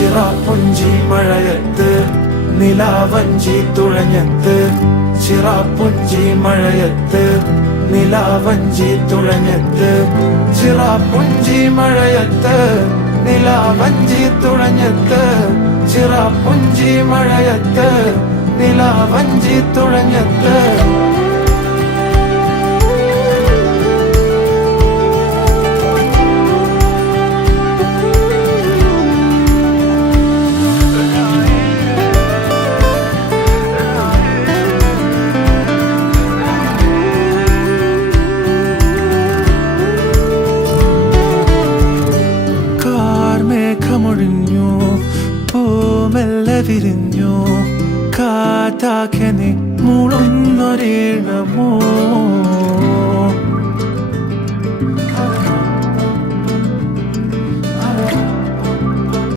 ചിറാപ്പുഞ്ചി മഴയത്ത് നിലാവഞ്ചി തുഴഞ്ഞത്ത് ചിറാപ്പുഞ്ചി മഴയത്ത് നിലാവഞ്ചി തുഴഞ്ഞത്ത് ചിറാപ്പുഞ്ചി മഴയത്ത് നിലാവഞ്ചി തുഴഞ്ഞത്ത് ചിറാപ്പുഞ്ചി മഴയത്ത് നിലാവഞ്ചി തുഴഞ്ഞത്ത് മേഘമൊഴിഞ്ഞു പൂമെല്ലെ വിരിഞ്ഞു കാറ്റാകെ നീ മൂളുന്നൊരീണമോ